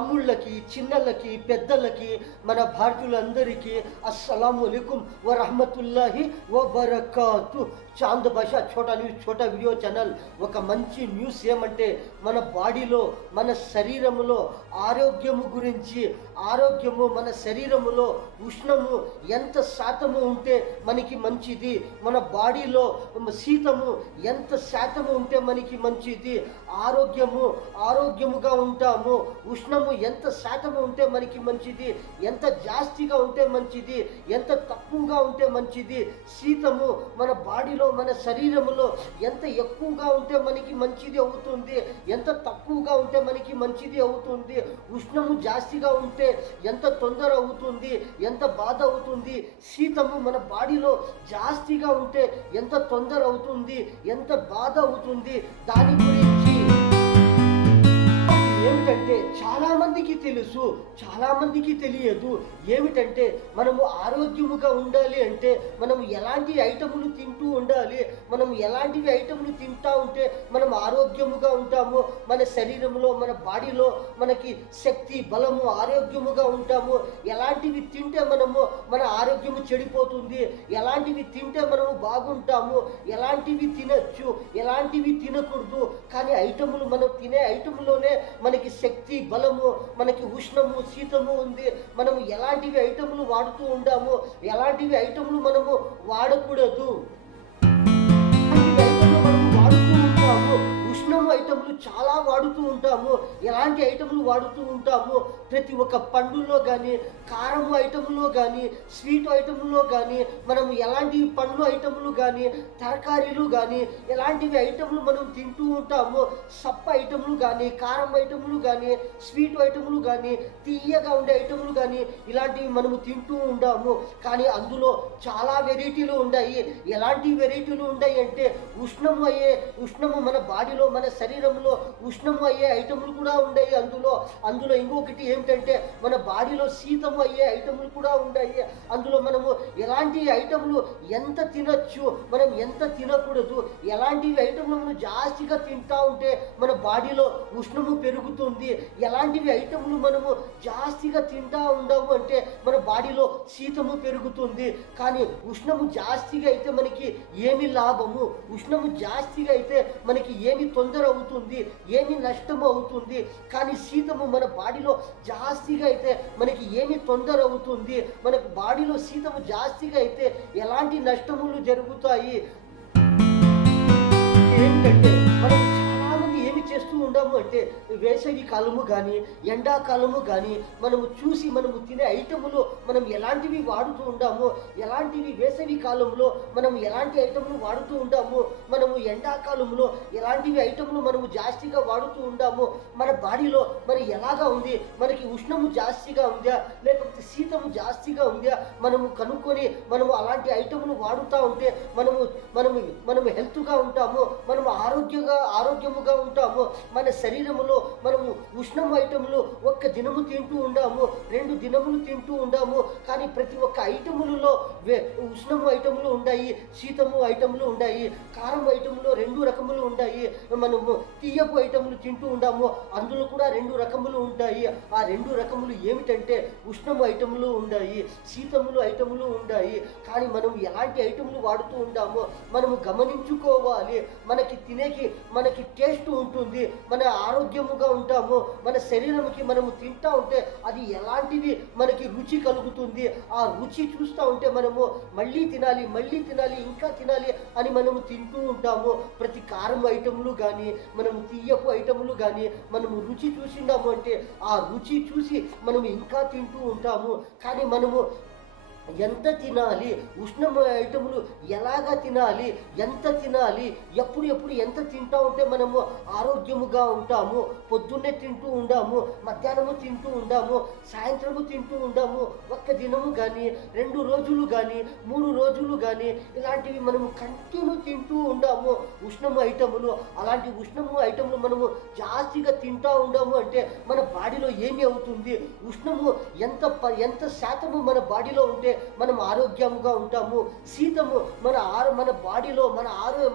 తమ్ముళ్ళకి, చిన్నలకి, పెద్దలకి, మన భారతీయులందరికీ అస్సలాము అలైకుం వరహమతుల్లాహి వబరకాతు. Chand Basha Chhota news, Chhota video channel. ఒక మంచి న్యూస్ ఏమంటే, మన బాడీలో, మన శరీరములో ఆరోగ్యము గురించి, ఆరోగ్యము మన శరీరములో ఉష్ణము ఎంత శాతము ఉంటే మనకి మంచిది, మన బాడీలో శీతము ఎంత శాతము ఉంటే మనకి మంచిది, ఆరోగ్యముగా ఉంటాము, ఉష్ణము ఎంత శాతము ఉంటే మనకి మంచిది, ఎంత జాస్తిగా ఉంటే మంచిది, ఎంత తక్కువగా ఉంటే మంచిది, శీతము మన బాడీలో మన శరీరములో ఎంత ఎక్కువగా ఉంటే మనకి మంచిది అవుతుంది, ఎంత తక్కువగా ఉంటే మనకి మంచిది అవుతుంది, ఉష్ణము జాస్తిగా ఉంటే ఎంత తొందర అవుతుంది, ఎంత బాధ అవుతుంది, శీతము మన బాడీలో జాస్తిగా ఉంటే ఎంత తొందర అవుతుంది, ఎంత బాధ అవుతుంది. దాని గురించి ఏమిటంటే చాలా మందికి తెలుసు, చాలా మందికి తెలియదు. ఏమిటంటే, మనము ఆరోగ్యముగా ఉండాలి అంటే మనము ఎలాంటి ఐటములు తింటూ ఉండాలి, మనం ఎలాంటివి ఐటములు తింటా ఉంటే మనం ఆరోగ్యముగా ఉంటాము, మన శరీరంలో, మన బాడీలో మనకి శక్తి, బలము, ఆరోగ్యముగా ఉంటాము, ఎలాంటివి తింటే మనము మన ఆరోగ్యము చెడిపోతుంది, ఎలాంటివి తింటే మనము బాగుంటాము, ఎలాంటివి తినచ్చు, ఎలాంటివి తినకూడదు. కానీ ఐటములు, మనం తినే ఐటములోనే మనకి శక్తి, బలము, మనకి ఉష్ణము, శీతము ఉంది. మనము ఎలాంటివి ఐటములు వాడుతూ ఉండాము, ఎలాంటివి ఐటములు మనము వాడకూడదు, ఉష్ణము ఐటములు చాలా వాడుతూ ఉంటాము, ఎలాంటి ఐటములు వాడుతూ ఉంటాము. ప్రతి ఒక్క పండులో కానీ, కారము ఐటములో కానీ, స్వీట్ ఐటములో కానీ, మనము ఎలాంటి పండ్లు ఐటములు కానీ, తరకారీలు కానీ, ఎలాంటివి ఐటములు మనం తింటూ ఉంటాము. సప్ప ఐటములు కానీ, కారం ఐటములు కానీ, స్వీట్ ఐటములు కానీ, తీయగా ఉండే ఐటములు కానీ, ఇలాంటివి మనము తింటూ ఉంటాము. కానీ అందులో చాలా వెరైటీలు ఉన్నాయి. ఎలాంటి వెరైటీలు ఉన్నాయి అంటే, ఉష్ణము మన బాడీలో, మన శరీరంలో ఉష్ణము అయ్యే ఐటములు కూడా ఉన్నాయి. అందులో ఇంకొకటి ఏమిటంటే, మన బాడీలో శీతము అయ్యే ఐటములు కూడా ఉన్నాయి. అందులో మనము ఎలాంటి ఐటములు ఎంత తినచ్చు, మనం ఎంత తినకూడదు, ఎలాంటివి ఐటములు మనం జాస్తిగా తింటా ఉంటే మన బాడీలో ఉష్ణము పెరుగుతుంది, ఎలాంటివి ఐటములు మనము జాస్తిగా తింటా ఉండము అంటే మన బాడీలో శీతము పెరుగుతుంది. కానీ ఉష్ణము జాస్తిగా అయితే మనకి ఏమి లాభము, ఉష్ణము జాస్తిగా అయితే మనకి ఏమి తొందర అవుతుంది, ఏమి నష్టము అవుతుంది. కానీ శీతము మన బాడీలో జాస్తిగా అయితే మనకి ఏమి తొందర అవుతుంది, మనకు బాడీలో శీతము జాస్తిగా అయితే ఎలాంటి నష్టములు జరుగుతాయి. ఏంటంటే, మనం చేస్తూ ఉండము అంటే, వేసవి కాలము కానీ, ఎండాకాలము కానీ మనము తినే ఐటములు మనం ఎలాంటివి వాడుతూ ఉంటాము, ఎలాంటివి వేసవి కాలంలో మనం ఎలాంటి ఐటములు వాడుతూ ఉంటాము, మనము ఎండాకాలంలో ఎలాంటివి ఐటములు మనము జాస్తిగా వాడుతూ ఉంటాము. మన బాడీలో మరి ఎలాగా ఉంది, మనకి ఉష్ణము జాస్తిగా ఉందా లేకపోతే శీతము జాస్తిగా ఉందా, మనము కనుక్కొని మనము అలాంటి ఐటములు వాడుతూ ఉంటే మనము హెల్త్గా ఉంటాము, మనము ఆరోగ్యముగా ఉంటాము. మన శరీరములో మనము ఉష్ణము ఐటములు ఒక్క దినము తింటూ ఉండాము, 2 దినములు తింటూ ఉండాము. కానీ ప్రతి ఒక్క ఐటములలో ఉష్ణము ఐటములు ఉన్నాయి, శీతము ఐటములు ఉన్నాయి, కారం ఐటములు 2 రకములు ఉన్నాయి. మనము తీయపు ఐటములు తింటూ ఉండాము, అందులో కూడా 2 రకములు ఉంటాయి. ఆ 2 రకములు ఏమిటంటే, ఉష్ణము ఐటములు ఉన్నాయి, శీతములు ఐటములు ఉన్నాయి. కానీ మనం ఎలాంటి ఐటములు వాడుతూ ఉంటామో మనము గమనించుకోవాలి. మనకి టేస్ట్ ఉంటుంది, మన ఆరోగ్యముగా ఉంటాము, మన శరీరంకి మనము తింటా ఉంటే అది ఎలాంటివి మనకి రుచి కలుగుతుంది. ఆ రుచి చూస్తూ ఉంటే మనము మళ్ళీ తినాలి, ఇంకా తినాలి అని మనము తింటూ ఉంటాము. ప్రతి కారం ఐటములు కానీ, మనము తీయపు ఐటములు కానీ మనము రుచి చూసిండాము అంటే ఆ రుచి చూసి మనము ఇంకా తింటూ ఉంటాము. కానీ మనము ఎంత తినాలి, ఉష్ణము ఐటములు ఎలాగా తినాలి, ఎంత తినాలి, ఎప్పుడు ఎంత తింటా ఉంటే మనము ఆరోగ్యముగా ఉంటాము. పొద్దున్నే తింటూ ఉండాము, మధ్యాహ్నము తింటూ ఉండాము, సాయంత్రము తింటూ ఉండాము. ఒక్క దినము కానీ, 2 రోజులు కానీ, 3 రోజులు కానీ ఇలాంటివి మనము కంటిన్యూ తింటూ ఉండాము ఉష్ణము ఐటములు. అలాంటి ఉష్ణము ఐటములు మనము జాస్తిగా తింటూ ఉండాము అంటే మన బాడీలో ఏమి అవుతుంది, ఉష్ణము ఎంత శాతము మన బాడీలో ఉంటే మనం ఆరోగ్యముగా ఉంటాము. శీతము మన బాడీలో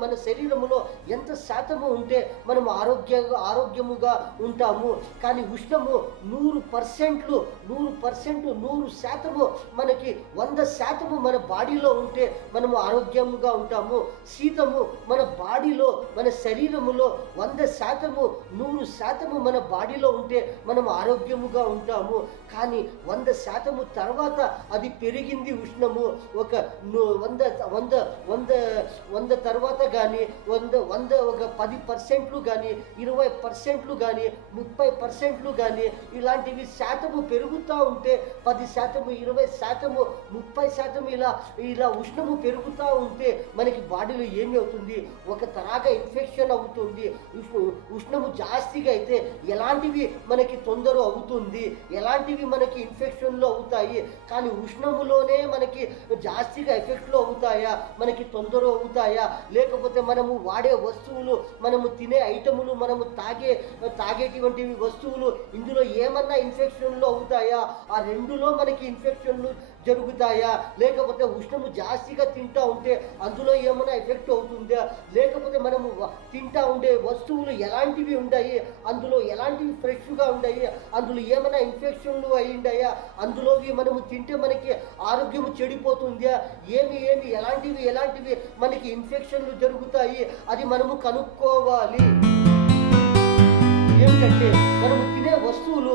మన శరీరములో ఎంత శాతము ఉంటే మనం ఆరోగ్యముగా ఉంటాము. కానీ ఉష్ణము 100%, 100% మనకి 100% మన బాడీలో ఉంటే మనము ఆరోగ్యముగా ఉంటాము. శీతము మన బాడీలో మన శరీరములో 100%, 100% మన బాడీలో ఉంటే మనం ఆరోగ్యముగా ఉంటాము. కానీ 100% తర్వాత అది పెరిగింది ఉష్ణము ఒక 100 తర్వాత కానీ 100 ఒక 10% కానీ 20% కానీ 30% కానీ ఇలాంటివి శాతము పెరుగుతూ ఉంటే 10%, 20%, 30% ఇలా ఉష్ణము పెరుగుతూ ఉంటే మనకి బాడీలో ఏమి అవుతుంది? ఒక తరాగా ఇన్ఫెక్షన్ అవుతుంది. ఉష్ణము జాస్తిగా అయితే ఎలాంటివి మనకి తొందర అవుతుంది, ఎలాంటివి మనకి ఇన్ఫెక్షన్లు అవుతాయి. కానీ ఉష్ణములోనే మనకి జాస్తిగా ఎఫెక్ట్లు అవుతాయా, మనకి తొందర అవుతాయా? లేకపోతే మనము వాడే వస్తువులు, మనము తినే ఐటములు, మనము తాగేటువంటివి వస్తువులు, ఇందులో ఏమన్నా ఇన్ఫెక్షన్లు అవుతాయా? ఆ రెండులో మనకి ఇన్ఫెక్షన్లు జరుగుతాయా? లేకపోతే ఉష్ణము జాస్తిగా తింటూ ఉంటే అందులో ఏమైనా ఎఫెక్ట్ అవుతుందా? లేకపోతే మనము తింటూ ఉండే వస్తువులు ఎలాంటివి ఉన్నాయి, అందులో ఎలాంటివి ఫ్రెష్గా ఉన్నాయి, అందులో ఏమైనా ఇన్ఫెక్షన్లు అయ్యిండాయా? అందులోవి మనము తింటే మనకి ఆరోగ్యం చెడిపోతుందా? ఎలాంటివి మనకి ఇన్ఫెక్షన్లు జరుగుతాయి, అది మనము కనుక్కోవాలి. ఏమిటంటే మనము తినే వస్తువులు,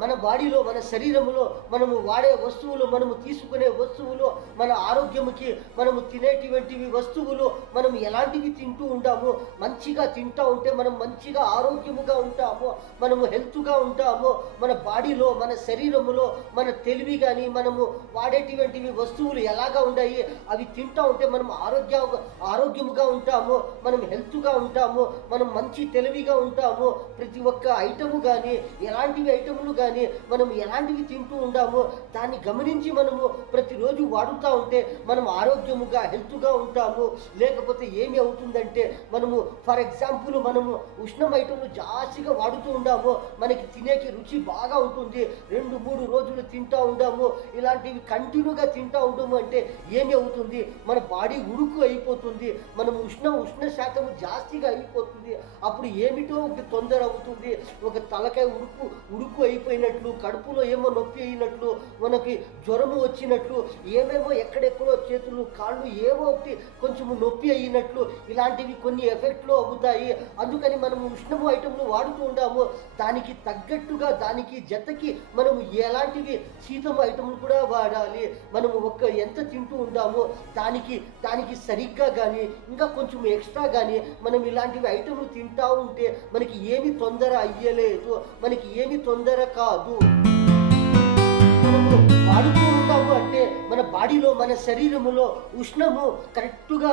మన బాడీలో, మన శరీరంలో మనము వాడే వస్తువులు, మనము తీసుకునే వస్తువులు, మన ఆరోగ్యముకి మనము తినేటువంటివి వస్తువులు, మనం ఎలాంటివి తింటూ ఉంటాము. మంచిగా తింటూ ఉంటే మనం మంచిగా ఆరోగ్యముగా ఉంటాము, మనము హెల్త్గా ఉంటాము. మన బాడీలో, మన శరీరములో మన తెలివి కానీ, మనము వాడేటువంటివి వస్తువులు ఎలాగా ఉన్నాయి, అవి తింటూ ఉంటే మనం ఆరోగ్యముగా ఉంటాము, మనం హెల్త్గా ఉంటాము, మనం మంచి తెలివిగా ఉంటాము. ప్రతి ఒక్క ఐటము కానీ, ఎలాంటివి ఐటములు కానీ మనం ఎలాంటివి తింటూ ఉంటామో దాన్ని గమనించి మనము ప్రతిరోజు వాడుతూ ఉంటే మనం ఆరోగ్యముగా హెల్త్గా ఉంటాము. లేకపోతే ఏమి అవుతుందంటే మనము ఫర్ ఎగ్జాంపుల్ మనము ఉష్ణం ఐటములు జాస్తిగా వాడుతూ ఉంటాము, మనకి తినేకి రుచి బాగా ఉంటుంది, 2-3 రోజులు తింటూ ఉంటాము, ఇలాంటివి కంటిన్యూగా తింటూ ఉంటాము అంటే ఏమి అవుతుంది? మన బాడీ ఉడుకు అయిపోతుంది, మనం ఉష్ణ శాతం జాస్తిగా అయిపోతుంది. అప్పుడు ఏమిటో ఒక తొందర అవుతుంది, ఒక తలకాయ ఉడుకు అయిపోయినట్లు, కడుపులో ఏమో నొప్పి అయినట్లు, మనకి జ్వరము వచ్చినట్లు, ఏమేమో ఎక్కడెక్కడో చేతులు కాళ్ళు ఏమో ఒకటి కొంచెం నొప్పి అయినట్లు, ఇలాంటివి కొన్ని ఎఫెక్ట్లు అవుతాయి. అందుకని మనము ఉష్ణము ఐటెంలు వాడుతూ ఉంటాము. దానికి తగ్గట్టుగా, దానికి జతకి మనము ఎలాంటివి శీతం ఐటెంలు కూడా వాడాలి. మనము ఎంత తింటూ ఉంటామో దానికి సరిగ్గా కానీ ఇంకా కొంచెం ఎక్స్ట్రా కానీ మనం ఇలాంటివి ఐటెంలు తింటూ ఉంటే మనకి ఏమి తొందర అయ్యలేదు, మనకి ఏమి తొందర కాదు. మనము వాడుతూ ఉంటాము అంటే మన బాడీలో, మన శరీరములో ఉష్ణము కరెక్టుగా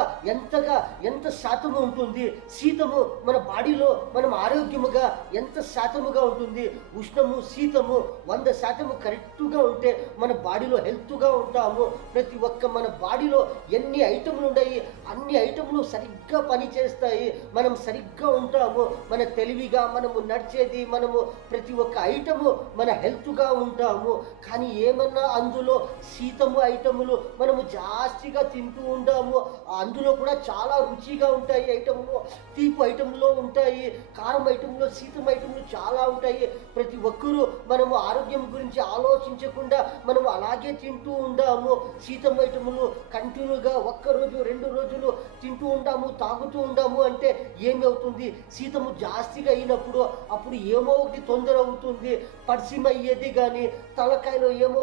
ఎంత శాతము ఉంటుంది, శీతము మన బాడీలో మనం ఆరోగ్యముగా ఎంత శాతముగా ఉంటుంది. ఉష్ణము శీతము 100% కరెక్టుగా ఉంటే మన బాడీలో హెల్త్గా ఉంటాము. ప్రతి ఒక్క మన బాడీలో ఎన్ని ఐటములు ఉన్నాయి, అన్ని ఐటములు సరిగ్గా పనిచేస్తాయి, మనం సరిగ్గా ఉంటాము. మన తెలివిగా మనము నడిచేది, మనము ప్రతి ఒక్క ఐటము మన హెల్త్గా ఉంటాము. కానీ ఏమన్నా అందులో శీతము ఐటములు మనము జాస్తిగా తింటూ ఉంటాము, అందులో కూడా చాలా రుచిగా ఉంటాయి ఐటములు, తీపి ఐటములో ఉంటాయి, కారం ఐటములో, శీతం ఐటములు చాలా ఉంటాయి. ప్రతి ఒక్కరూ మనము ఆరోగ్యం గురించి ఆలోచించకుండా మనము అలాగే తింటూ ఉంటాము. శీతం ఐటములు కంటిన్యూగా 1 రోజు 2 రోజులు తింటూ ఉంటాము, తాగుతూ ఉంటాము అంటే ఏమి అవుతుంది? శీతము జాస్తిగా అయినప్పుడు అప్పుడు ఏమో ఒకటి తొందర అవుతుంది, పడిసిమయ్యేది కానీ, తలకాయలో ఏమో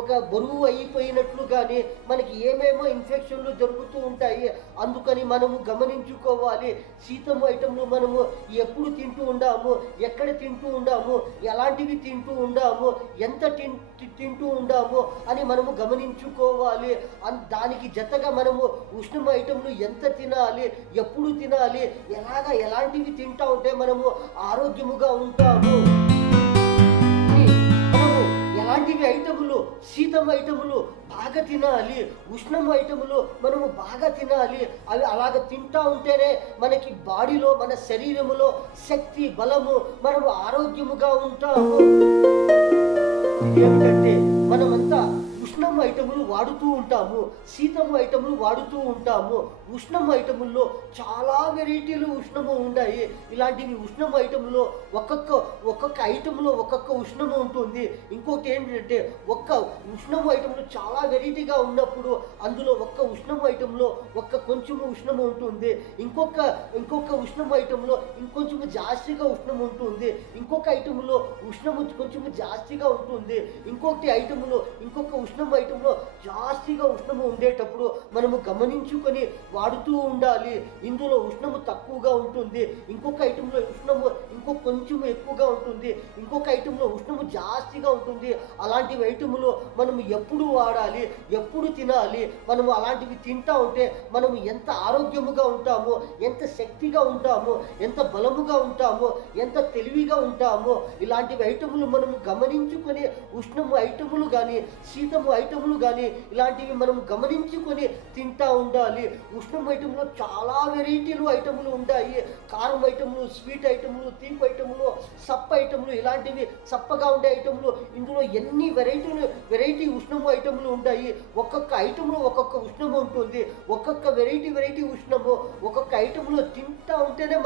ఒక బరువు అయిపోయినట్లు కానీ, మనకి ఏమేమో ఇన్ఫెక్షన్లు జరుగుతూ ఉంటాయి. అందుకని మనము గమనించుకోవాలి. శీతం ఐటెంలు మనము ఎప్పుడు తింటూ ఉండాము, ఎక్కడ తింటూ ఉండాము, ఎలాంటివి తింటూ ఉండాము, ఎంత తింటూ ఉండాము అని మనము గమనించుకోవాలి. దానికి జతగా మనము ఉష్ణం ఐటెంలు ఎంత తినాలి, ఎప్పుడు తినాలి, ఎలాంటివి తింటా ఉంటే మనము ఆరోగ్యముగా ఉంటాము. ఎలాంటివి ఐటములు, శీతం ఐటములు బాగా తినాలి, ఉష్ణం ఐటములు మనము బాగా తినాలి. అవి అలాగ తింటా ఉంటేనే మనకి బాడీలో, మన శరీరములో శక్తి, బలము, మనము ఆరోగ్యముగా ఉంటాము. ఏమిటంటే మనమంతా ఉష్ణం ఐటములు వాడుతూ ఉంటాము, శీతము ఐటములు వాడుతూ ఉంటాము. ఉష్ణం ఐటముల్లో చాలా వెరైటీలు ఉష్ణము ఉన్నాయి. ఇలాంటివి ఉష్ణం ఐటంలో ఒక్కొక్క ఒక్కొక్క ఐటెంలో ఒక్కొక్క ఉష్ణము ఉంటుంది. ఇంకోటి ఏంటంటే ఒక్క ఉష్ణము ఐటెంలో చాలా వెరైటీగా ఉన్నప్పుడు అందులో ఒక్క ఉష్ణము ఐటెంలో కొంచెము ఉష్ణము ఉంటుంది. ఇంకొక ఇంకొక ఉష్ణము ఐటెంలో ఇంకొంచెము జాస్తిగా ఉష్ణం ఉంటుంది. ఇంకొక ఐటెంలో ఉష్ణము కొంచెము జాస్తిగా ఉంటుంది. ఇంకొక ఉష్ణం ఐటెంలో జాస్తిగా ఉష్ణము ఉండేటప్పుడు మనము గమనించుకొని వాడుతూ ఉండాలి. ఇందులో ఉష్ణము తక్కువగా ఉంటుంది, ఇంకొక ఐటెంలో ఉష్ణము కొంచెం ఎక్కువగా ఉంటుంది, ఇంకొక ఐటెంలో ఉష్ణము జాస్తిగా ఉంటుంది. అలాంటి ఐటెంలో మనం ఎప్పుడు వాడాలి, ఎప్పుడు తినాలి, మనము అలాంటివి తింటా ఉంటే మనము ఎంత ఆరోగ్యముగా ఉంటామో, ఎంత శక్తిగా ఉంటామో, ఎంత బలముగా ఉంటామో, ఎంత తెలివిగా ఉంటామో, ఇలాంటివి ఐటెములు మనము గమనించుకొని ఉష్ణము ఐటములు కానీ శీతము ఐటములు కానీ ఇలాంటివి మనం గమనించుకొని తింటా ఉండాలి. ఉష్ణం ఐటెంలో చాలా వెరైటీలు ఐటములు ఉంటాయి. కారం ఐటములు, స్వీట్ ఐటములు, తీపి ఐటములు, సప్ప ఐటములు, ఇలాంటివి సప్పగా ఉండే ఐటములు, ఇందులో ఎన్ని వెరైటీ ఉష్ణము ఐటములు ఉంటాయి. ఒక్కొక్క ఐటెంలో ఒక్కొక్క ఉష్ణము ఉంటుంది, ఒక్కొక్క వెరైటీ ఉష్ణము. ఒక్కొక్క ఐటెంలో తింటా ఉంటేనే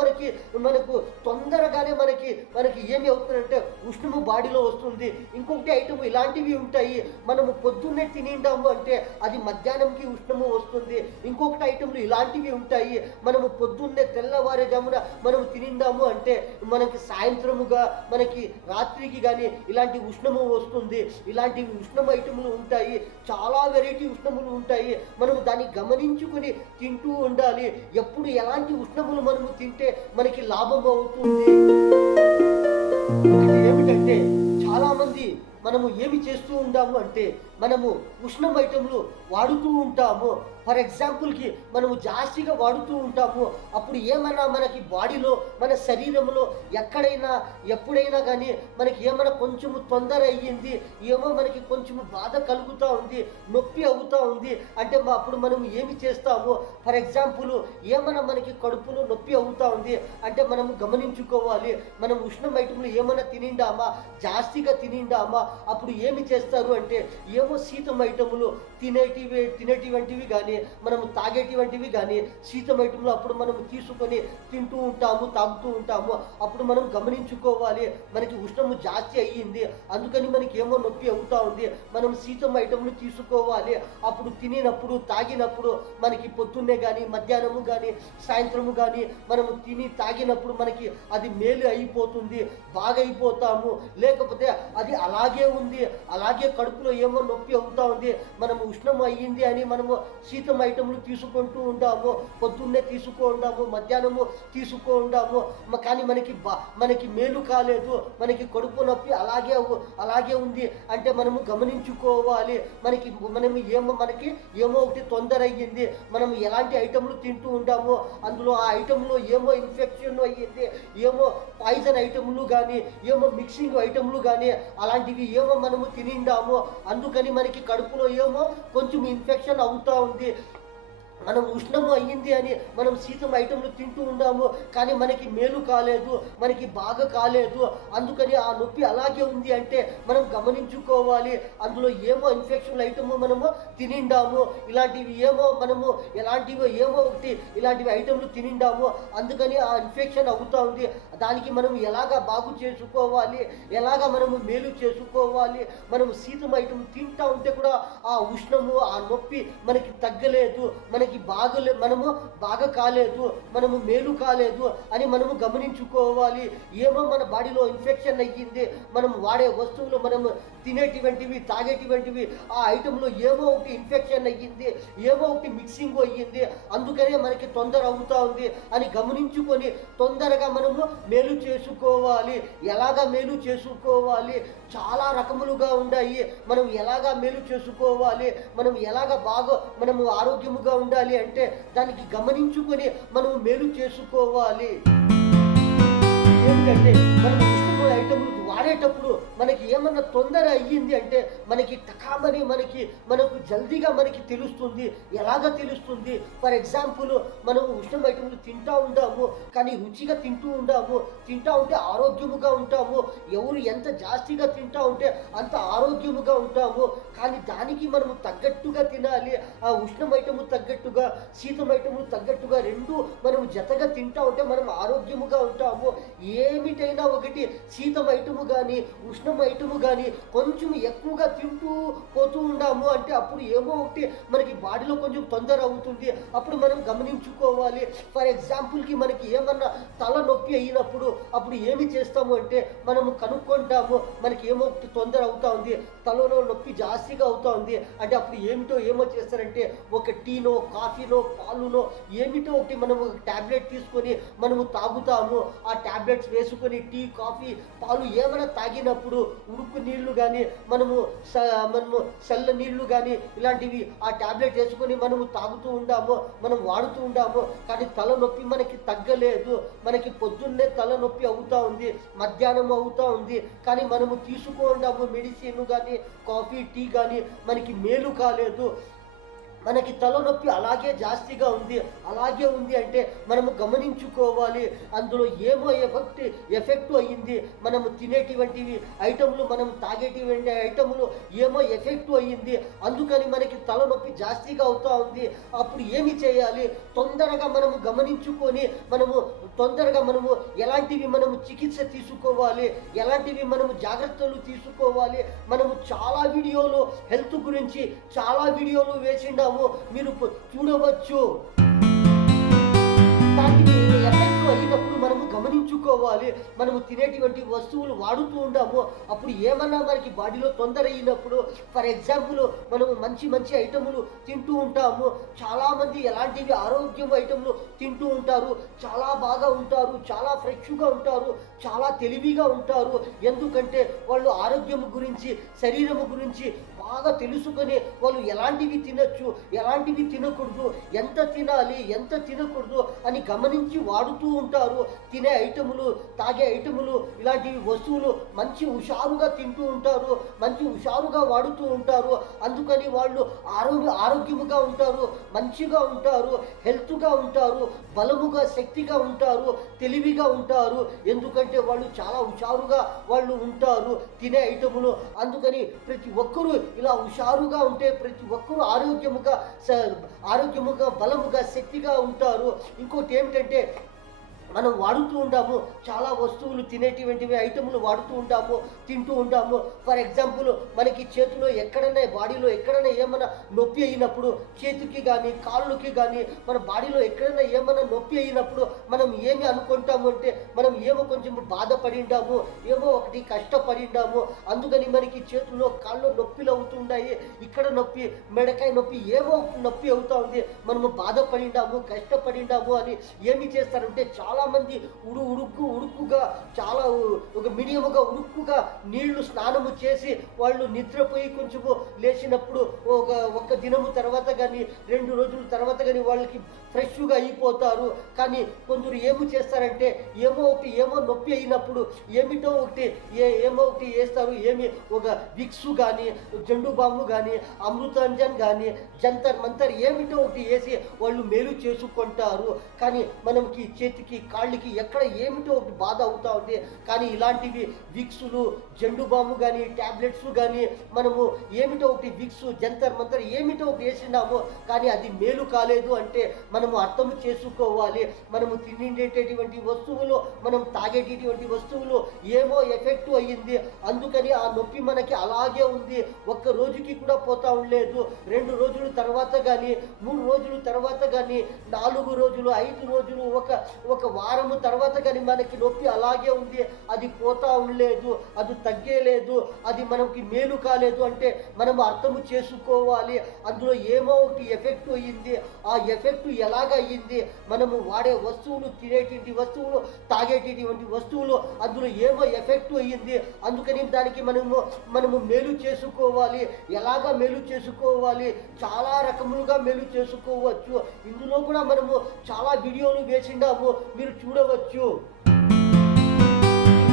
మనకు తొందరగానే మనకి ఏమి అవుతుందంటే ఉష్ణము బాడీలో వస్తుంది. ఇంకొకటి ఐటమ్ ఇలాంటివి ఉంటాయి, మనము పొద్దున్నే తినిండాము అంటే అది మధ్యాహ్నంకి ఉష్ణము వస్తుంది. ఇంకొకటి ఐటమ్లు ఇలాంటివి ఉంటాయి, మనము పొద్దున్నే తెల్లవారేజామున మనము తినిండాము అంటే మనకి సాయంత్రముగా మనకి రాత్రికి కానీ ఇలాంటి ఉష్ణము వస్తుంది. ఇలాంటివి ఉష్ణం ఐటములు ఉంటాయి, చాలా వెరైటీ ఉష్ణములు ఉంటాయి. మనము దాన్ని గమనించుకొని తింటూ ఉండాలి. ఎప్పుడు ఎలాంటి ఉష్ణములు మనము తింటే మనకి లాభం అవుతుంది. ఒకటి ఏమిటంటే చాలామంది మనము ఏమి చేస్తూ ఉంటాము అంటే మనము ఉష్ణం ఐటెంలు వాడుతూ ఉంటాము. ఫర్ ఎగ్జాంపుల్కి మనము జాస్తిగా వాడుతూ ఉంటాము. అప్పుడు ఏమైనా మనకి బాడీలో మన శరీరంలో ఎప్పుడైనా కానీ మనకి ఏమైనా కొంచెము తొందర అయ్యింది, ఏమో మనకి కొంచెము బాధ కలుగుతూ ఉంది, నొప్పి అవుతూ ఉంది అంటే అప్పుడు మనం ఏమి చేస్తాము, ఫర్ ఎగ్జాంపుల్ ఏమైనా మనకి కడుపులో నొప్పి అవుతూ ఉంది అంటే మనము గమనించుకోవాలి. మనం ఉష్ణం ఐటెంలు ఏమైనా తినిండామా, జాస్తిగా తినిండామా. అప్పుడు ఏమి చేస్తారు అంటే ఏమో శీతం ఐటములు తినేటివంటివి కానీ మనము తాగేటివంటివి కానీ శీతం ఐటములు అప్పుడు మనము తీసుకొని తింటూ ఉంటాము, తాగుతూ ఉంటాము. అప్పుడు మనం గమనించుకోవాలి మనకి ఉష్ణము జాస్తి అయ్యింది, అందుకని మనకి ఏమో నొప్పి అవుతా ఉంది, మనం శీతం ఐటములు తీసుకోవాలి. అప్పుడు తినినప్పుడు తాగినప్పుడు మనకి పొద్దున్నే కానీ మధ్యాహ్నము కానీ సాయంత్రము కానీ మనము తిని తాగినప్పుడు మనకి అది మేలు అయిపోతుంది, బాగా అయిపోతాము. లేకపోతే అది అలాగే ఉంది, అలాగే కడుపులో ఏమో నొప్పి అవుతా ఉంది, మనము ఉష్ణం అయ్యింది అని మనము శీతం ఐటములు తీసుకుంటూ ఉంటాము, పొద్దున్నే తీసుకుంటాము, మధ్యాహ్నము తీసుకుంటాము. కానీ మనకి మేలు కాలేదు, మనకి కడుపు నొప్పి అలాగే ఉంది అంటే మనము గమనించుకోవాలి. మనకి ఏమో ఒకటి తొందర అయ్యింది, మనం ఎలాంటి ఐటములు తింటూ ఉంటామో అందులో ఆ ఐటెంలో ఏమో ఇన్ఫెక్షన్ అయ్యింది, ఏమో పాయిజన్ ఐటములు కానీ ఏమో మిక్సింగ్ ఐటములు కానీ అలాంటివి ఏమో మనము తినిండాము, అందుకని మనకి కడుపులో ఏమో కొంచెం ఇన్ఫెక్షన్ అవుతూ ఉంది. మనం ఉష్ణము అయ్యింది అని మనం శీతం ఐటెంలు తింటూ ఉన్నాము, కానీ మనకి మేలు కాలేదు, మనకి బాగా కాలేదు, అందుకని ఆ నొప్పి అలాగే ఉంది అంటే మనం గమనించుకోవాలి. అందులో ఏమో ఇన్ఫెక్షన్ ఐటమ్ మనము తినిండాము, ఇలాంటివి ఏమో మనము ఇలాంటివి ఐటెంలు తినిండాము, అందుకని ఆ ఇన్ఫెక్షన్ అవుతూ ఉంది. దానికి మనం ఎలాగా బాగు చేసుకోవాలి, ఎలాగా మనము మేలు చేసుకోవాలి. మనము శీతం ఐటమ్ తింటా ఉంటే కూడా ఆ ఉష్ణము ఆ నొప్పి మనకి తగ్గలేదు, మనము బాగా కాలేదు, మనము మేలు కాలేదు అని మనము గమనించుకోవాలి. ఏమో మన బాడీలో ఇన్ఫెక్షన్ అయ్యింది, మనం వాడే వస్తువులు, మనము తినేటివంటివి తాగేటివంటివి ఆ ఐటెంలో ఏమో ఒకటి ఇన్ఫెక్షన్ అయ్యింది, ఏమో ఒకటి మిక్సింగ్ అయ్యింది, అందుకనే మనకి తొందర అవుతా ఉంది అని గమనించుకొని తొందరగా మనము మేలు చేసుకోవాలి. ఎలాగా మేలు చేసుకోవాలి, చాలా రకములుగా ఉన్నాయి. మనం ఎలాగా మేలు చేసుకోవాలి, మనము ఆరోగ్యముగా ఉండాలి అంటే దానికి గమనించుకొని మనం మేలు చేసుకోవాలి. ఏంటంటే మనం ఉష్ణము ఐటములు వాడే తాగేటప్పుడు మనకి ఏమన్నా తొందర అయ్యింది అంటే మనకి టకామని మనకు జల్దీగా మనకి తెలుస్తుంది. ఎలాగ తెలుస్తుంది? ఫర్ ఎగ్జాంపుల్ మనం ఉష్ణ ఐటములు తింటా ఉండాము, కానీ రుచిగా తింటూ ఉండాము. తింటా ఉంటే ఆరోగ్యముగా ఉంటాము. ఎవరు ఎంత జాస్తిగా తింటా ఉంటే అంత ఆరోగ్యముగా ఉంటాము. కానీ దానికి మనము తగ్గట్టుగా తినాలి. ఆ ఉష్ణం ఐటము తగ్గట్టుగా, శీతం ఐటములు తగ్గట్టుగా రెండు మనము జతగా తింటా ఉంటే మనం ఆరోగ్యముగా ఉంటాము. ఏమిటైనా ఒకటి శీతం ఐటము కానీ ఉష్ణం ఐటము కానీ కొంచెం ఎక్కువగా తింటూ పోతూ ఉండాము అంటే అప్పుడు ఏమో ఒకటి మనకి బాడీలో కొంచెం తొందర అవుతుంది. అప్పుడు మనం గమనించుకోవాలి. ఫర్ ఎగ్జాంపుల్కి మనకి ఏమన్నా తలనొప్పి అయినప్పుడు అప్పుడు ఏమి చేస్తాము అంటే మనము కనుక్కుంటాము, మనకి ఏమో ఒకటి తొందర అవుతా ఉంది, తలలో నొప్పి జాస్తిగా అవుతా ఉంది అంటే అప్పుడు ఏమో చేస్తారంటే ఒక టీనో కాఫీనో పాలునో ఏమిటో ఒకటి మనము ట్యాబ్లెట్ తీసుకొని మనము తాగుతాము. ఆ ట్యాబ్లెట్స్ వేసుకొని టీ కాఫీ పాలు ఏమైనా తాగినప్పుడు ఉడుకు నీళ్లు కానీ మనము చల్ల నీళ్లు కానీ ఇలాంటివి ఆ ట్యాబ్లెట్ వేసుకొని మనము తాగుతూ ఉండాము, మనం వాడుతూ ఉండాము. కానీ తలనొప్పి మనకి తగ్గలేదు. మనకి పొద్దున్నే తలనొప్పి అవుతా ఉంది, మధ్యాహ్నం అవుతా ఉంది, కానీ మనము తీసుకుంటాము మెడిసిన్ కానీ కాఫీ టీ కానీ మనకి మేలు కాలేదు. మనకి తలనొప్పి అలాగే జాస్తిగా అలాగే ఉంది అంటే మనము గమనించుకోవాలి. అందులో ఏమో ఎఫెక్ట్ అయ్యింది. మనము తినేటువంటివి ఐటములు, మనం తాగేటువంటి ఐటములు ఏమో ఎఫెక్ట్ అయ్యింది. అందుకని మనకి తలనొప్పి జాస్తిగా అవుతా ఉంది. అప్పుడు ఏమి చేయాలి? తొందరగా మనము గమనించుకొని తొందరగా మనము ఎలాంటివి మనము చికిత్స తీసుకోవాలి, ఎలాంటివి మనము జాగ్రత్తలు తీసుకోవాలి. మనము చాలా వీడియోలు హెల్త్ గురించి చాలా వీడియోలు వేసిండాము, మీరు చూడవచ్చు. ఎఫెక్ట్ అయినప్పుడు మనము గమనించుకోవాలి. మనము తినేటువంటి వస్తువులు వాడుతూ ఉంటాము, అప్పుడు ఏమన్నా మనకి బాడీలో తొందర అయినప్పుడు ఫర్ ఎగ్జాంపుల్ మనము మంచి ఐటములు తింటూ ఉంటాము. చాలామంది ఎలాంటివి ఆరోగ్యం ఐటములు తింటూ ఉంటారు, చాలా బాగా ఉంటారు, చాలా ఫ్రెష్గా ఉంటారు, చాలా తెలివిగా ఉంటారు. ఎందుకంటే వాళ్ళు ఆరోగ్యం గురించి, శరీరము గురించి బాగా తెలుసుకొని వాళ్ళు ఎలాంటివి తినచ్చు, ఎలాంటివి తినకూడదు, ఎంత తినాలి ఎంత తినకూడదు అని గమనించి వాడుతూ ఉంటారు. తినే ఐటములు, తాగే ఐటములు, ఇలాంటి వస్తువులు మంచి హుషారుగా తింటూ ఉంటారు, మంచి హుషారుగా వాడుతూ ఉంటారు. అందుకని వాళ్ళు ఆరోగ్యముగా ఉంటారు, మంచిగా ఉంటారు, హెల్త్గా ఉంటారు, బలముగా శక్తిగా ఉంటారు, తెలివిగా ఉంటారు. ఎందుకంటే వాళ్ళు చాలా హుషారుగా వాళ్ళు ఉంటారు తినే ఐటములు. అందుకని ప్రతి ఒక్కరూ ఇలా హుషారుగా ఉంటే ప్రతి ఒక్కరూ ఆరోగ్యముగా బలముగా శక్తిగా ఉంటారు. ఇంకోటి ఏమిటంటే మనం వాడుతూ ఉంటాము, చాలా వస్తువులు తినేటువంటివి ఐటములు వాడుతూ ఉంటాము, తింటూ ఉంటాము. ఫర్ ఎగ్జాంపుల్ మనకి చేతిలో ఎక్కడైనా బాడీలో ఎక్కడైనా ఏమైనా నొప్పి అయినప్పుడు, చేతికి కానీ కాళ్ళకి కానీ మన బాడీలో ఎక్కడైనా ఏమైనా నొప్పి అయినప్పుడు మనం ఏమి అనుకుంటాము అంటే మనం ఏమో కొంచెం బాధపడిండాము, ఏమో ఒకటి కష్టపడిండాము. అందుకని మనకి చేతుల్లో కాళ్ళు నొప్పిలు అవుతుంటాయి, ఇక్కడ నొప్పి, మెడకాయ నొప్పి, ఏమో నొప్పి అవుతా ఉంది, మనము బాధపడిండాము, కష్టపడిండాము అని ఏమి చేస్తారంటే చాలామంది ఉడుకుగా చాలా ఒక మీడియముగా ఉడుకుగా నీళ్లు స్నానము చేసి వాళ్ళు నిద్రపోయి కొంచెము లేచినప్పుడు ఒక దినము తర్వాత కానీ 2 రోజుల తర్వాత కానీ వాళ్ళకి ఫ్రెష్గా అయిపోతారు. కానీ కొందరు ఏమి చేస్తారంటే ఏమో నొప్పి అయినప్పుడు ఏమో ఒకటి వేస్తారు, ఒక విక్స్ కానీ జండు బాంబు కానీ అమృతాంజన్ కానీ జంతర్ మంతర్ ఏమిటో ఒకటి వేసి వాళ్ళు మేలు చేసుకుంటారు. కానీ మనకి చేతికి కాళ్ళకి ఎక్కడ ఏమిటో ఒకటి బాధ అవుతా ఉంది. కానీ ఇలాంటివి విక్సులు, జండు బాంబు కానీ ట్యాబ్లెట్స్ కానీ మనము ఏమిటో ఒకటి విక్స్ జంతర్ మంతర్ ఏమిటో ఒకటి వేసినాము, కానీ అది మేలు కాలేదు అంటే మనము అర్థం చేసుకోవాలి. మనము తినేటటువంటి వస్తువులు, మనం తాగేటటువంటి వస్తువులు ఏమో ఎఫెక్ట్ అయ్యింది, అందుకని ఆ నొప్పి మనకి అలాగే ఉంది. ఒక్క రోజుకి కూడా పోతా ఉండలేదు, 2 రోజుల తర్వాత కానీ 3 రోజుల తర్వాత కానీ 4 రోజులు 5 రోజులు ఒక వారము తర్వాత కానీ మనకి నొప్పి అలాగే ఉంది, అది పోతా ఉండలేదు, అది తగ్గేలేదు, అది మనకి మేలు కాలేదు అంటే మనము అర్థము చేసుకోవాలి. అందులో ఏమో ఒకటి ఎఫెక్ట్ అయ్యింది. ఆ ఎఫెక్ట్ ఎలాగ అయ్యింది? మనము వాడే వస్తువులు, తినేటువంటి వస్తువులు, తాగేటటువంటి వస్తువులు, అందులో ఏమో ఎఫెక్ట్ అయ్యింది. అందుకని దానికి మనము మేలు చేసుకోవాలి. ఎలాగా మేలు చేసుకోవాలి? చాలా రకములుగా మేలు చేసుకోవచ్చు. ఇందులో కూడా మనము చాలా వీడియోలు వేసిండాము, మీరు చూడవచ్చు.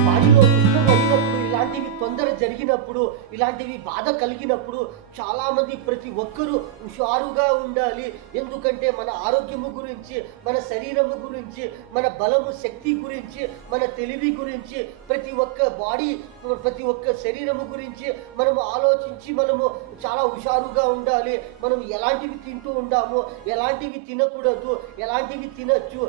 బాడీలో ఉష్ణం అయినప్పుడు ఇలాంటివి తొందర జరిగినప్పుడు, ఇలాంటివి బాధ కలిగినప్పుడు చాలామంది ప్రతి ఒక్కరూ హుషారుగా ఉండాలి. ఎందుకంటే మన ఆరోగ్యము గురించి, మన శరీరము గురించి, మన బలము శక్తి గురించి, మన తెలివి గురించి, ప్రతి ఒక్క శరీరము గురించి మనము ఆలోచించి మనము చాలా హుషారుగా ఉండాలి. మనం ఎలాంటివి తింటూ ఉండాము, ఎలాంటివి తినకూడదు, ఎలాంటివి తినొచ్చు,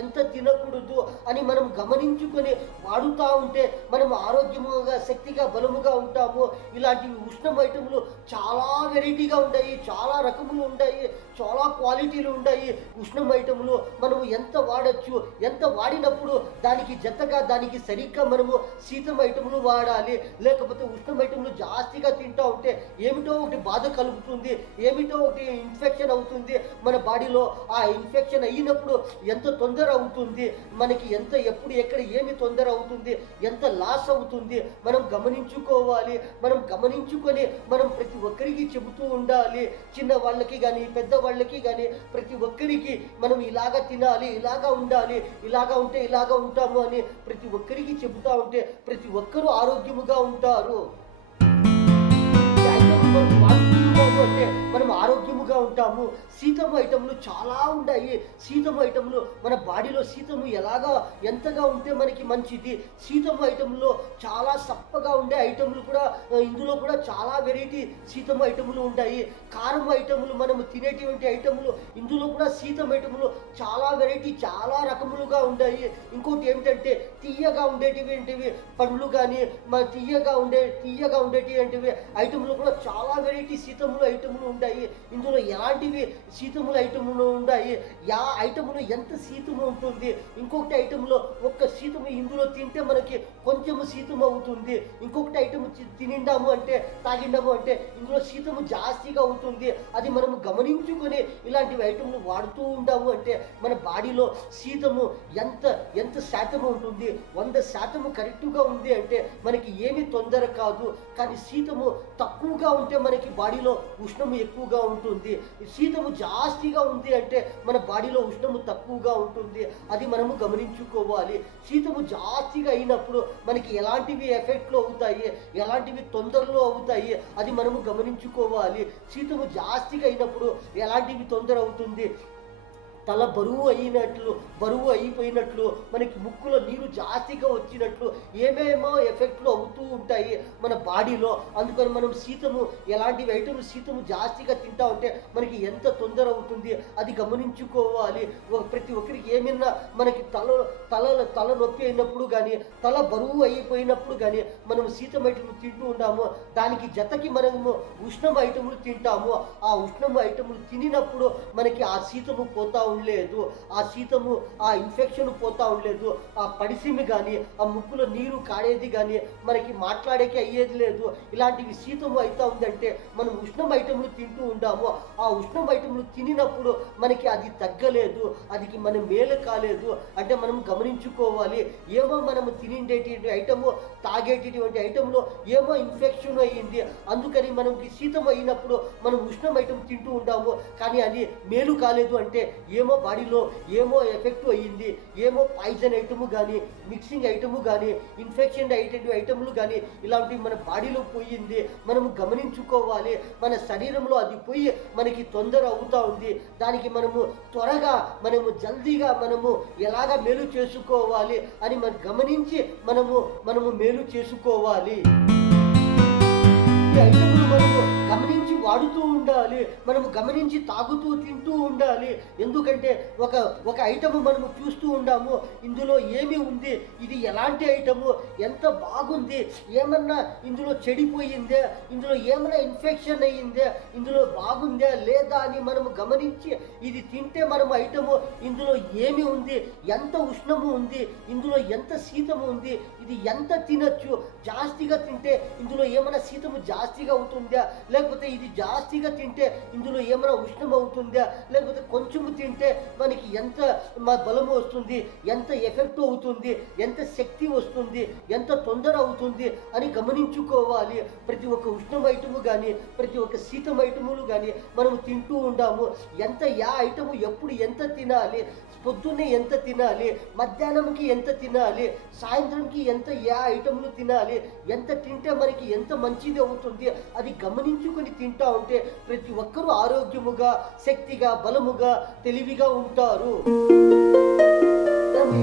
ఎంత తినకూడదు అని మనం గమనించుకొని వాడుతూ ఉంటే మనం ఆరోగ్యముగా, శక్తిగా, బలముగా ఉంటాము. ఇలాంటివి ఉష్ణం ఐటములు చాలా వెరైటీగా ఉంటాయి, చాలా రకములు ఉంటాయి, చాలా క్వాలిటీలు ఉంటాయి. ఉష్ణం ఐటములు మనము ఎంత వాడచ్చు, ఎంత వాడినప్పుడు దానికి జతగా, దానికి సరిగ్గా మనము శీతం ఐటములు వాడాలి. లేకపోతే ఉష్ణం ఐటములు జాస్తిగా తింటూ ఉంటే ఏమిటో ఒకటి బాధ కలుగుతుంది, ఏమిటో ఒకటి ఇన్ఫెక్షన్ అవుతుంది మన బాడీలో. ఆ ఇన్ఫెక్షన్ అయినప్పుడు ఎంత తొందర అవుతుంది మనకి, ఎప్పుడు ఎక్కడ ఏమి తొందర అవుతుంది, ఎంత లాస్ అవుతుంది మనం గమనించుకోవాలి. మనం గమనించుకొని మనం ప్రతి ఒక్కరికి చెబుతూ ఉండాలి. చిన్న వాళ్ళకి కానీ, పెద్ద వాళ్ళకి కానీ, ప్రతి ఒక్కరికి మనం ఇలాగా తినాలి, ఇలాగా ఉండాలి, ఇలాగా ఉంటే ఇలాగా ఉంటాము అని ప్రతి ఒక్కరికి చెబుతూ ఉంటే ప్రతి ఒక్కరూ ఆరోగ్యముగా ఉంటారు. అంటే మనం ఆరోగ్యముగా ఉంటాము. శీతము ఐటములు చాలా ఉన్నాయి. శీతము ఐటములు మన బాడీలో శీతము ఎంతగా ఉంటే మనకి మంచిది. శీతము ఐటములో చాలా సప్పగా ఉండే ఐటములు కూడా, ఇందులో కూడా చాలా వెరైటీ శీతము ఐటములు ఉంటాయి. కారం ఐటములు మనము తినేటువంటి ఐటములు, ఇందులో కూడా శీతం ఐటములు చాలా వెరైటీ, చాలా రకములుగా ఉంటాయి. ఇంకోటి ఏమిటంటే తీయగా ఉండేటివి పండ్లు కానీ, తీయగా ఉండేటివి ఐటములు కూడా చాలా వెరైటీ శీతములు ఐటములు ఉంటాయి. ఇందులో ఎలాంటివి శీతముల ఐటములు ఉంటాయి, ఐటములు ఎంత శీతము ఉంటుంది. ఇంకొకటి ఐటములో ఒక్క శీతము ఇందులో తింటే మనకి కొంచెము శీతం అవుతుంది. ఇంకొకటి ఐటము తాగిండాము అంటే ఇందులో శీతము జాస్తిగా అవుతుంది. అది మనము గమనించుకొని ఇలాంటివి ఐటములు వాడుతూ ఉంటాము అంటే మన బాడీలో శీతము ఎంత శాతం ఉంటుంది. 100% కరెక్ట్గా ఉంది అంటే మనకి ఏమి తొందర కాదు. కానీ శీతము తక్కువగా ఉంటే మనకి బాడీలో ఉష్ణము ఎక్కువగా ఉంటుంది. శీతము జాస్తిగా ఉంది అంటే మన బాడీలో ఉష్ణము తక్కువగా ఉంటుంది. అది మనము గమనించుకోవాలి. శీతము జాస్తిగా అయినప్పుడు మనకి ఎలాంటివి ఎఫెక్ట్లు అవుతాయి, ఎలాంటివి తొందరలో అవుతాయి, అది మనము గమనించుకోవాలి. శీతము జాస్తిగా అయినప్పుడు ఎలాంటివి తొందర అవుతుంది, తల బరువు అయిపోయినట్లు, మనకి ముక్కులో నీరు జాస్తిగా వచ్చినట్లు ఏమేమో ఎఫెక్ట్లు అవుతూ ఉంటాయి మన బాడీలో. అందుకని మనం ఎలాంటి ఐటమ్లు శీతము జాస్తిగా తింటా ఉంటే మనకి ఎంత తొందర అవుతుంది అది గమనించుకోవాలి. ప్రతి ఒక్కరికి ఏమైనా మనకి తల నొప్పి అయినప్పుడు కానీ, తల బరువు అయిపోయినప్పుడు కానీ మనం శీతం ఐటములు తింటూ ఉంటాము. దానికి జతకి మనము ఉష్ణం ఐటములు తింటాము. ఆ ఉష్ణం ఐటములు తినినప్పుడు మనకి ఆ శీతము పోతా ఉండలేదు, ఆ శీతము, ఆ ఇన్ఫెక్షన్ పోతా ఉండలేదు, ఆ పడిసిమి కానీ, ఆ ముక్కులో నీరు కాడేది కానీ, మనకి మాట్లాడేకి అయ్యేది లేదు. ఇలాంటివి శీతము అవుతా ఉందంటే మనం ఉష్ణం ఐటములు తింటూ ఉంటాము. ఆ ఉష్ణం ఐటములు తినినప్పుడు మనకి అది తగ్గలేదు, అది మనం మేలు కాలేదు అంటే మనం గమనించుకోవాలి. ఏమో మనము తినేటువంటి ఐటము, తాగేటటువంటి ఐటంలో ఏమో ఇన్ఫెక్షన్ అయ్యింది, అందుకని మనకి శీతం అయినప్పుడు మనం ఉష్ణం ఐటమ్ తింటూ ఉంటాము. కానీ అది మేలు కాలేదు అంటే ఏమో బాడీలో ఏమో ఎఫెక్ట్ అయ్యింది, ఏమో పాయిజన్ ఐటము కానీ, మిక్సింగ్ ఐటము కానీ, ఇన్ఫెక్షన్ అయ్యేటువంటి ఐటములు కానీ ఇలాంటివి మన బాడీలో పోయింది. మనము గమనించుకోవాలి. మన శరీరంలో అది పోయి మనకి తొందర అవుతూ ఉంది. దానికి మనము జల్దీగా మనము ఎలాగ మేలు చేసుకోవాలి అని మనం గమనించి మనము మేలు చేసుకోవాలి. ఐటములు మనము గమనించి వాడుతూ ఉండాలి, మనము గమనించి తాగుతూ తింటూ ఉండాలి. ఎందుకంటే ఒక ఐటము మనము చూస్తూ ఉండాము, ఇందులో ఏమి ఉంది, ఇది ఎలాంటి ఐటము, ఎంత బాగుంది, ఏమన్నా ఇందులో చెడిపోయిందే, ఇందులో ఏమైనా ఇన్ఫెక్షన్ అయ్యిందే, ఇందులో బాగుందే లేదా అని మనము గమనించి ఇది తింటే మనము ఐటము ఇందులో ఏమి ఉంది, ఎంత ఉష్ణము ఉంది, ఇందులో ఎంత శీతము ఉంది, ఇది ఎంత తినచ్చు, జాస్తిగా తింటే ఇందులో ఏమైనా శీతము జాస్తిగా అవుతుందా, లేకపోతే ఇది జాస్తిగా తింటే ఇందులో ఏమైనా ఉష్ణం అవుతుందా, లేకపోతే కొంచెము తింటే మనకి ఎంత బలం వస్తుంది, ఎంత ఎఫెక్ట్ అవుతుంది, ఎంత శక్తి వస్తుంది, ఎంత తొందర అవుతుంది అని గమనించుకోవాలి. ప్రతి ఒక్క ఉష్ణం ఐటము కానీ, ప్రతి ఒక్క శీతం ఐటములు కానీ మనం తింటూ ఉండాము. యా ఐటము ఎప్పుడు ఎంత తినాలి, పొద్దున్నే ఎంత తినాలి, మధ్యాహ్నంకి ఎంత తినాలి, సాయంత్రంకి ఏ ఐటమ్లు తినాలి, ఎంత తింటే మనకి ఎంత మంచిది అవుతుంది అది గమనించుకొని తింటా ఉంటే ప్రతి ఒక్కరూ ఆరోగ్యముగా, శక్తిగా, బలముగా, తెలివిగా ఉంటారు.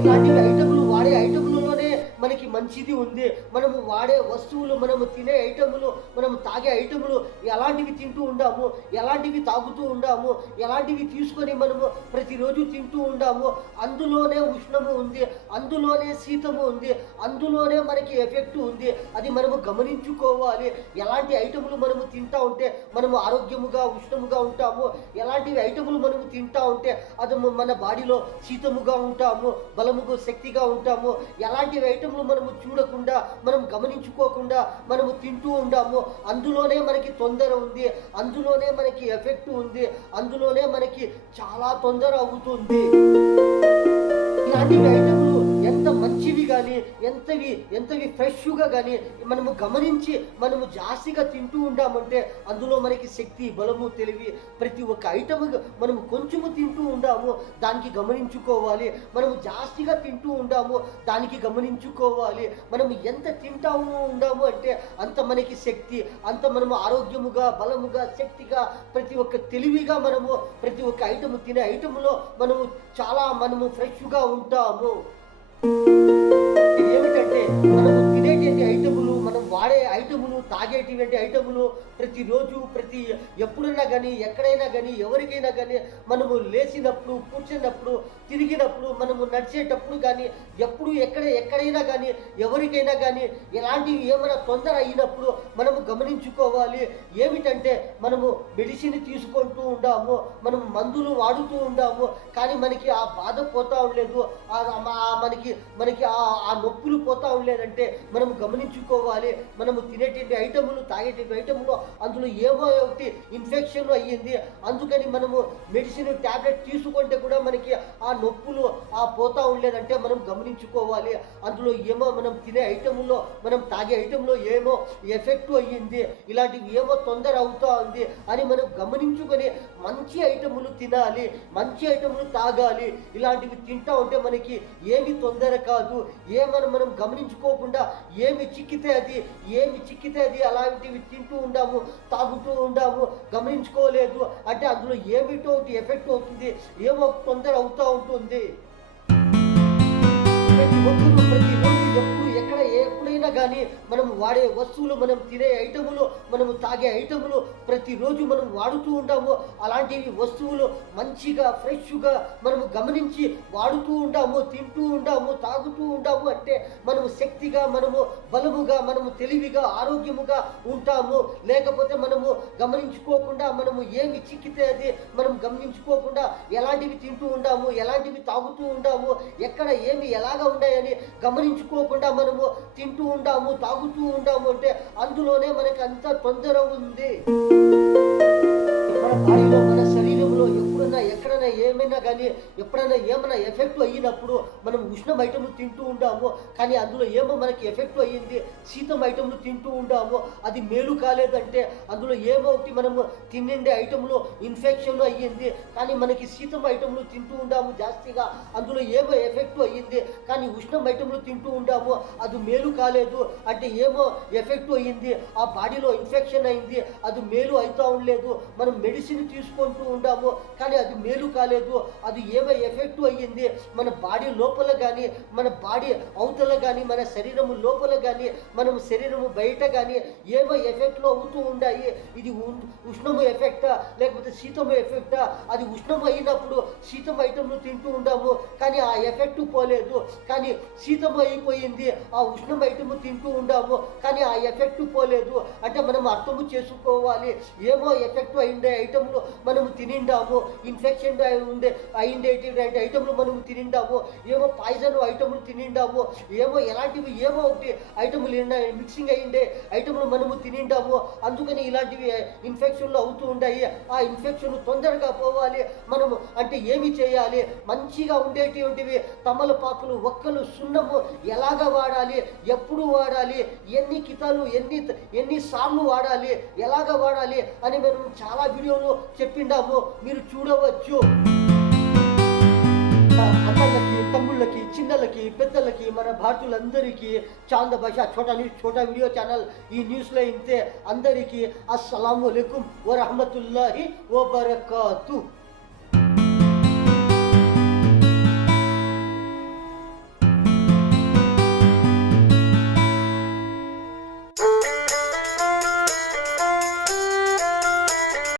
ఇలాంటివి ఐటములు వాడే ఐటములలోనే మనకి మంచిది ఉంది. మనము వాడే వస్తువులు, మనము తినే ఐటములు, మనము తాగే ఐటములు ఎలాంటివి తింటూ ఉండాము, ఎలాంటివి తాగుతూ ఉండాము, ఎలాంటివి తీసుకొని మనము ప్రతిరోజు తింటూ ఉండాము, అందులోనే ఉష్ణము ఉంది, అందులోనే శీతము ఉంది, అందులోనే మనకి ఎఫెక్ట్ ఉంది. అది మనము గమనించుకోవాలి. ఎలాంటి ఐటములు మనము తింటా ఉంటే మనము ఆరోగ్యముగా, ఉష్ణముగా ఉంటాము, ఎలాంటివి ఐటములు మనము తింటా ఉంటే అది మన బాడీలో శీతముగా ఉంటాము, బలముగా, శక్తిగా ఉంటాము. ఎలాంటివి ఐటములు మనము చూడకుండా, మనం గమనించుకోకుండా మనము తింటూ ఉండాము, అందులోనే మనకి తొందర ఉంది, అందులోనే మనకి ఎఫెక్ట్ ఉంది, అందులోనే మనకి చాలా తొందర అవుతుంది. ఇలాంటివి ఐటములు ఎంత మంచివి కానీ, ఎంతవి ఫ్రెష్గా కానీ మనము గమనించి మనము జాస్తిగా తింటూ ఉండామంటే అందులో మనకి శక్తి, బలము, తెలివి ప్రతి ఒక్క ఐటమ్ మనము కొంచెము తింటూ ఉండాము, దానికి గమనించుకోవాలి. మనము జాస్తిగా తింటూ ఉండాము, దానికి గమనించుకోవాలి. మనము ఎంత తింటాము ఉండాము అంటే అంత మనకి శక్తి, అంత మనము ఆరోగ్యముగా, బలముగా, శక్తిగా, ప్రతి ఒక్క తెలివిగా మనము ప్రతి ఒక్క ఐటము తినే ఐటములో మనము ఫ్రెష్గా ఉంటాము. ఏమిటంటే మనము తినేటువంటి ఐటములు, మనం వాడే ఐటములు, తాగేటువంటి ఐటములు ప్రతిరోజు ఎప్పుడైనా కానీ, ఎక్కడైనా కానీ, ఎవరికైనా కానీ మనము లేచినప్పుడు, కూర్చున్నప్పుడు, తిరిగినప్పుడు, మనము నడిచేటప్పుడు కానీ, ఎక్కడైనా కానీ, ఎవరికైనా కానీ ఎలాంటివి ఏమైనా తొందర అయినప్పుడు మనము గమనించుకోవాలి. ఏమిటంటే మనము మెడిసిన్ తీసుకుంటూ ఉండాము, మనము మందులు వాడుతూ ఉండాము, కానీ మనకి ఆ బాధ పోతా ఉండలేదు, మనకి ఆ నొప్పులు పోతా ఉండలేదంటే మనము గమనించుకోవాలి. మనము తినేటువంటి ఐటములు, తాగేటువంటి ఐటములు అందులో ఏమో ఒకటి ఇన్ఫెక్షన్ అయ్యింది, అందుకని మనము మెడిసిన్ ట్యాబ్లెట్ తీసుకుంటే కూడా మనకి ఆ నొప్పులు పోతా ఉండలేదంటే మనం గమనించుకోవాలి. అందులో ఏమో మనం తినే ఐటముల్లో, మనం తాగే ఐటంలో ఏమో ఎఫెక్ట్ అయ్యింది, ఇలాంటివి ఏమో తొందర అవుతా ఉంది అని మనం గమనించుకొని మంచి ఐటములు తినాలి, మంచి ఐటములు తాగాలి. ఇలాంటివి తింటా ఉంటే మనకి ఏమి తొందర కాదు. మనం గమనించుకోకుండా ఏమి చిక్కితే అది అలాంటివి తింటూ ఉండాము, తాగుతూ ఉండాము, గమనించుకోలేదు అంటే అందులో ఏమిటో ఎఫెక్ట్ అవుతుంది, ఏమో తొందర అవుతూ ఉంటుంది. ఎప్పుడైనా కానీ మనం వాడే వస్తువులు, మనం తినే ఐటములు, మనము తాగే ఐటములు ప్రతిరోజు మనం వాడుతూ ఉంటాము. అలాంటివి వస్తువులు మంచిగా, ఫ్రెష్గా మనము గమనించి వాడుతూ ఉంటాము, తింటూ ఉంటాము, తాగుతూ ఉంటాము అంటే మనము శక్తిగా, మనము బలముగా, మనము తెలివిగా, ఆరోగ్యముగా ఉంటాము. లేకపోతే మనము గమనించుకోకుండా, మనము ఏమి చిక్కితే అది మనం గమనించుకోకుండా ఎలాంటివి తింటూ ఉంటాము, ఎలాంటివి తాగుతూ ఉంటాము, ఎక్కడ ఏమి ఎలాగా ఉన్నాయని గమనించుకోకుండా మనము తింటూ ఉంటాము, తాగుతూ ఉంటాము అంటే అందులోనే మనకి అంత తొందర ఉంది. మన బాడీలో, మన శరీరంలో ఎక్కడైనా ఏమైనా కానీ, ఎప్పుడైనా ఏమైనా ఎఫెక్ట్ అయినప్పుడు మనం ఉష్ణం ఐటమ్లు తింటూ ఉంటాము, కానీ అందులో ఏమో మనకి ఎఫెక్ట్ అయ్యింది, శీతం ఐటమ్లు తింటూ ఉంటాము, అది మేలు కాలేదంటే అందులో ఏమో ఒకటి మనము తినే ఐటంలో ఇన్ఫెక్షన్ అయ్యింది, కానీ మనకి శీతం ఐటమ్లు తింటూ ఉంటాము జాస్తిగా, అందులో ఏమో ఎఫెక్ట్ అయ్యింది, కానీ ఉష్ణం ఐటమ్లు తింటూ ఉంటాము, అది మేలు కాలేదు అంటే ఏమో ఎఫెక్ట్ అయ్యింది, ఆ బాడీలో ఇన్ఫెక్షన్ అయింది, అది మేలు అవుతా ఉండలేదు. మనం మెడిసిన్ తీసుకుంటూ ఉంటాము, కానీ అది మేలు కాలేదు, అది ఏమో ఎఫెక్ట్ అయ్యింది. మన బాడీ లోపల కానీ, మన బాడీ అవతల కానీ, మన శరీరము లోపల కానీ, మనం శరీరము బయట కానీ ఏమో ఎఫెక్ట్లో అవుతూ ఉన్నాయి. ఇది ఉష్ణము ఎఫెక్టా లేకపోతే శీతము ఎఫెక్టా? అది ఉష్ణము అయినప్పుడు శీతం ఐటమ్లు తింటూ ఉంటాము, కానీ ఆ ఎఫెక్ట్ పోలేదు, కానీ శీతం అయిపోయింది, ఆ ఉష్ణం ఐటమ్ తింటూ ఉంటాము, కానీ ఆ ఎఫెక్ట్ పోలేదు అంటే మనం అర్థము చేసుకోవాలి. ఏమో ఎఫెక్ట్ అయిండే ఐటమ్లు మనము తినిండాము, ఇన్ఫెక్షన్ అయిండేటువంటి ఐటమ్లు మనం తినిండాము, ఏమో పాయిజన్ ఐటమ్లు తినిండాము, ఏమో ఎలాంటివి ఏమో ఒకటి ఐటమ్లు మిక్సింగ్ అయ్యిండే ఐటమ్లు మనము తినిండాము. అందుకని ఇలాంటివి ఇన్ఫెక్షన్లు అవుతూ ఉంటాయి. ఆ ఇన్ఫెక్షన్ తొందరగా పోవాలి మనము అంటే ఏమి చేయాలి? మంచిగా ఉండేటువంటివి తమలపాకులు, ఒక్కలు, సున్నము ఎలాగ వాడాలి, ఎప్పుడు వాడాలి, ఎన్ని కితాలు ఎన్నిసార్లు వాడాలి, ఎలాగ వాడాలి అని మనం చాలా వీడియోలు చెప్పిండాము, మీరు చూడవచ్చు. అన్నలకి, తమ్ముళ్ళకి, చిన్నలకి, పెద్దలకి, మన భారతీయులందరికీ చాంద భాష छोटा वीडियो ఛానల్ ఈ న్యూస్లో ఇంతే. అందరికీ అస్సలాము అలైకుం వరహమతుల్లాహి వబరకాతు.